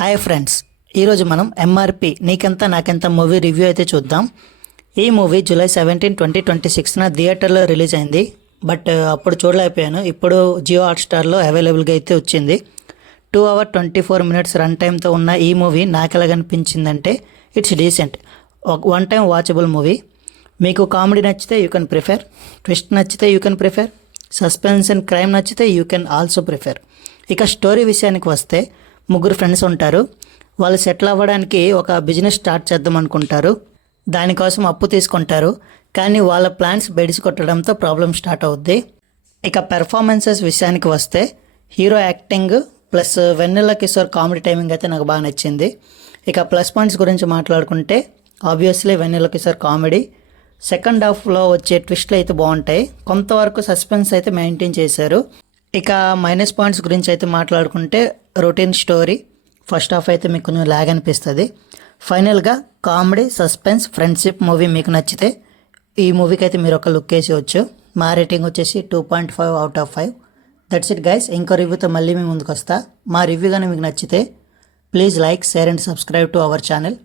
Hi friends, ఈరోజు మనం MRP నీకెంత నాకెంత మూవీ రివ్యూ అయితే చూద్దాం. ఈ మూవీ జూలై 17, 2026న థియేటర్లో రిలీజ్ అయింది. బట్ అప్పుడు చూడలేకపోయాను. ఇప్పుడు జియో హాట్స్టార్లో అవైలబుల్గా అయితే వచ్చింది. 2 hours 24 minutes రన్ టైంతో ఉన్న ఈ మూవీ నాకు ఎలాగనిపించిందంటే it's decent, one time watchable movie. మీకు కామెడీ నచ్చితే యూ కెన్ ప్రిఫర్, ట్విస్ట్ నచ్చితే you can prefer, suspense and crime నచ్చితే యూ కెన్ ఆల్సో ప్రిఫర్. ఇక స్టోరీ విషయానికి వస్తే, ముగ్గురు ఫ్రెండ్స్ ఉంటారు. వాళ్ళు సెటిల్ అవ్వడానికి ఒక బిజినెస్ స్టార్ట్ చేద్దాం అనుకుంటారు. దానికోసం అప్పు తీసుకుంటారు. కానీ వాళ్ళ ప్లాన్స్ బెడిసి కొట్టడంతో ప్రాబ్లం స్టార్ట్ అవుద్ది. ఇక పెర్ఫార్మెన్సెస్ విషయానికి వస్తే, హీరో యాక్టింగ్ ప్లస్ వెన్నెల కిషోర్ కామెడీ టైమింగ్ అయితే నాకు బాగా నచ్చింది. ఇక ప్లస్ పాయింట్స్ గురించి మాట్లాడుకుంటే, ఆబ్వియస్లీ వెన్నెల కిషోర్ కామెడీ, సెకండ్ హాఫ్లో వచ్చే ట్విస్ట్లు అయితే బాగుంటాయి. కొంతవరకు సస్పెన్స్ అయితే మెయింటైన్ చేశారు. ఇక మైనస్ పాయింట్స్ గురించి అయితే మాట్లాడుకుంటే, రొటీన్ స్టోరీ, ఫస్ట్ హాఫ్ అయితే మీకు కొంచెం లాగ్ అనిపిస్తుంది. ఫైనల్గా కామెడీ, సస్పెన్స్, ఫ్రెండ్షిప్ మూవీ మీకు నచ్చితే ఈ మూవీకి అయితే మీరు ఒక లుక్ వేసేయచ్చు. మా రేటింగ్ వచ్చేసి 2.5 out of 5. That's it guys. ఇంకో రివ్యూతో మళ్ళీ మీ ముందుకు వస్తా. మా రివ్యూ కానీ మీకు నచ్చితే please like, share and subscribe to our channel.